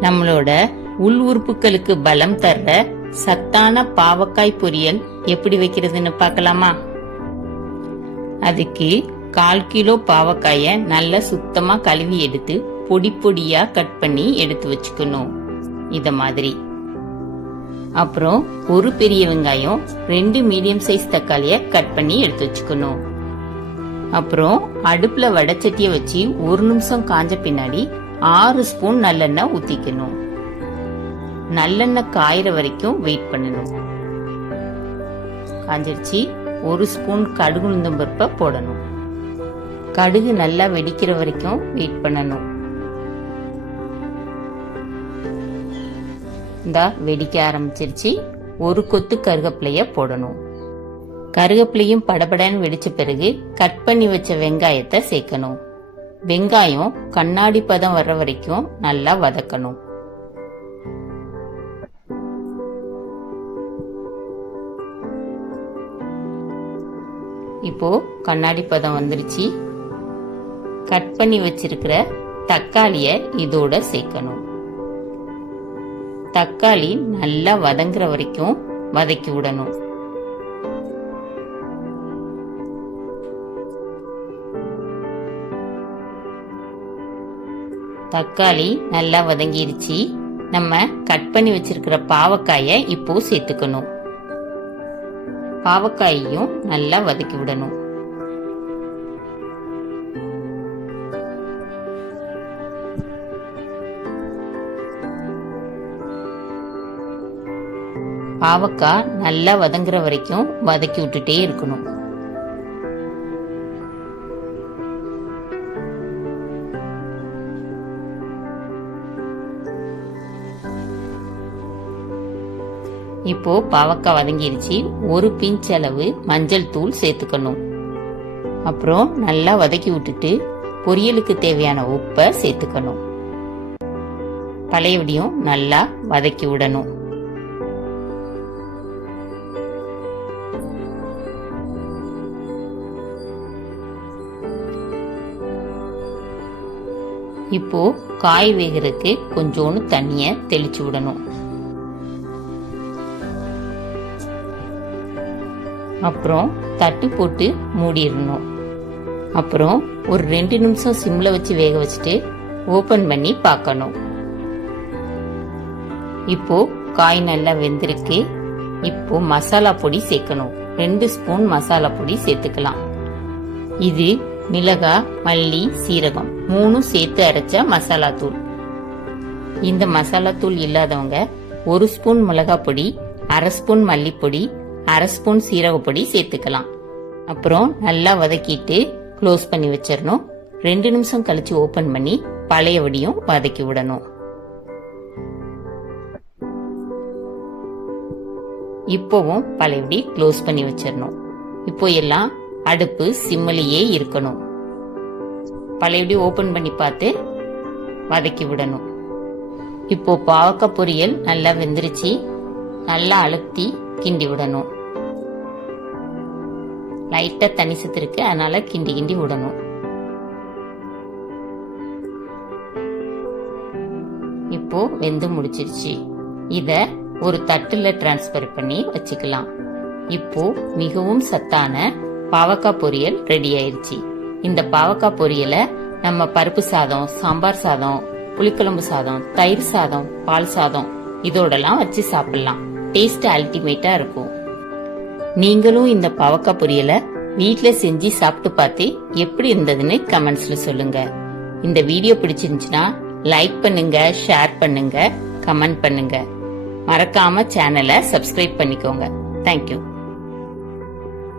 நம்மளோட உள் உறுப்புகளுக்கு பலம் தர்ற சத்தான பாவக்காய் பொரியல் எப்படி வைக்கிறதுன்னு பார்க்கலாமா? அதுக்கு கால் கிலோ பாவக்காய நல்லா சுத்தமா கழுவி எடுத்து பொடி பொடியா கட் பண்ணி எடுத்து வச்சுக்கணும். இத மாதிரி. அப்புறம் ஒரு பெரிய வெங்காயம் ரெண்டு மீடியம் சைஸ் தக்காளிய கட் பண்ணி எடுத்து வச்சுக்கணும். அப்புறம் அடுப்புல வடச்சட்டிய வச்சு ஒரு நிமிஷம் காஞ்ச பின்னாடி ஆறு ஸ்பூன் நல்லெண்ணெய் ஊத்திக்கணும். நல்லெண்ணெய் காயிற வரைக்கும் வெயிட் பண்ணணும். காஞ்சிருச்சு. ஒரு ஸ்பூன் கடுகு உளுந்தம் பருப்பை போடணும். கடுகு நல்லா வெடிக்கிற வரைக்கும் வெயிட் பண்ணணும். இந்தா வெடிக்க ஆரம்பிச்சிருச்சு. ஒரு கொத்து கருகப்பிலைய போடணும். கருகப்பிலையும் படபடன்னு வெடிச்ச பிறகு கட் பண்ணி வச்ச வெங்காயத்தை சேர்க்கணும். வெங்காயம் கண்ணாடி பதம் வர்ற வரைக்கும் நல்லா வதக்கணும். இப்போ கண்ணாடி பதம் வந்துருச்சு. கட் பண்ணி வச்சிருக்கிற தக்காளிய இதோட சேர்க்கணும். தக்காளி நல்லா வதங்குற வரைக்கும் வதக்கி விடணும். தக்காளி நல்லா வதங்கிருச்சு நம்ம கட் பண்ணி வச்சிருக்கிற பாவக்காயை இப்போ சேர்த்துக்கணும். பாவக்காயையும் நல்லா வதக்கி விடணும். பாவக்காய் நல்லா வதங்குற வரைக்கும் வதக்கி விட்டுட்டே இருக்கணும். இப்போ பாவக்காய் வதங்கிருச்சு. ஒரு பிஞ்ச் அளவு மஞ்சள் தூள் சேர்த்துக்கணும். அப்புறம் நல்லா வதக்கி விட்டுட்டு பொரியலுக்கு தேவையான உப்பை சேர்த்துக்கணும். பழையபடியும் நல்லா வதக்கி விடணும். இப்போ காய் வேகிறதுக்கு கொஞ்சோண்டு தண்ணியை தெளிச்சு விடணும். அப்புறம் தட்டு போட்டு மூடிடணும். அப்புறம் ஒரு ரெண்டு நிமிஷம் சிம்ல வச்சு வேக வச்சுட்டு ஓபன் பண்ணி பார்க்கணும். இப்போ காய் நல்லா வெந்திருக்கு. இப்போ மசாலா பொடி சேர்க்கணும். ரெண்டு ஸ்பூன் மசாலா பொடி சேர்த்துக்கலாம். இது மிளகா மல்லி சீரகம் மூணும் சேர்த்து அரைச்ச மசாலா தூள். இந்த மசாலா தூள் இல்லாதவங்க ஒரு ஸ்பூன் மிளகாய் பொடி அரை ஸ்பூன் மல்லிப்பொடி அரை ஸ்பூன் சீரகப்பொடி சேர்த்துக்கலாம். அப்புறம் நல்லா வதக்கிட்டு க்ளோஸ் பண்ணி வச்சிடணும் ரெண்டு நிமிஷம் கழிச்சு ஓபன் பண்ணி பழைய வடியும் வதக்கி விடணும். இப்போவும் பழையபடி க்ளோஸ் பண்ணி வச்சிடணும் இப்போ எல்லாம் அடுப்பு சிம்மிலேயே இருக்கணும். பழையபடி ஓபன் பண்ணி பார்த்து வதக்கி விடணும். இப்போ பாவக்காய் பொரியல் நல்லா வெந்துருச்சு. நல்லா அழுத்தி கிண்டி விடணும். லைட்டா தண்ணி சுத்திருக்கு. அதனால் அதனால கிண்டி கிண்டி விடணும். இப்போ வெந்து முடிச்சிருச்சு இத ஒரு தட்டுல டிரான்ஸ்பர் பண்ணி வச்சுக்கலாம். இப்போ மிகவும் சத்தான பாவக்காய் பொரியல் ரெடி ஆயிருச்சு. இந்த பாவக்காய் பொரியலை நம்ம பருப்பு சாதம் சாம்பார் சாதம் புளிக்குழம்பு சாதம் தயிர் சாதம் பால் சாதம் இதோடலாம் வச்சு சாப்பிடலாம். டேஸ்ட் அல்டிமேட்டா இருக்கும். நீங்களும் இந்த பாவக்காய் பொரியலை வீட்ல செஞ்சு சாப்பிட்டு பார்த்து எப்படி இருந்ததுன்னு கமெண்ட்ஸ்ல சொல்லுங்க. இந்த வீடியோ பிடிச்சிருந்துச்சுன்னா லைக் பண்ணுங்க ஷேர் பண்ணுங்க கமெண்ட் பண்ணுங்க. மறக்காம சேனலை சப்ஸ்கிரைப் பண்ணிக்கோங்க. தேங்க்யூ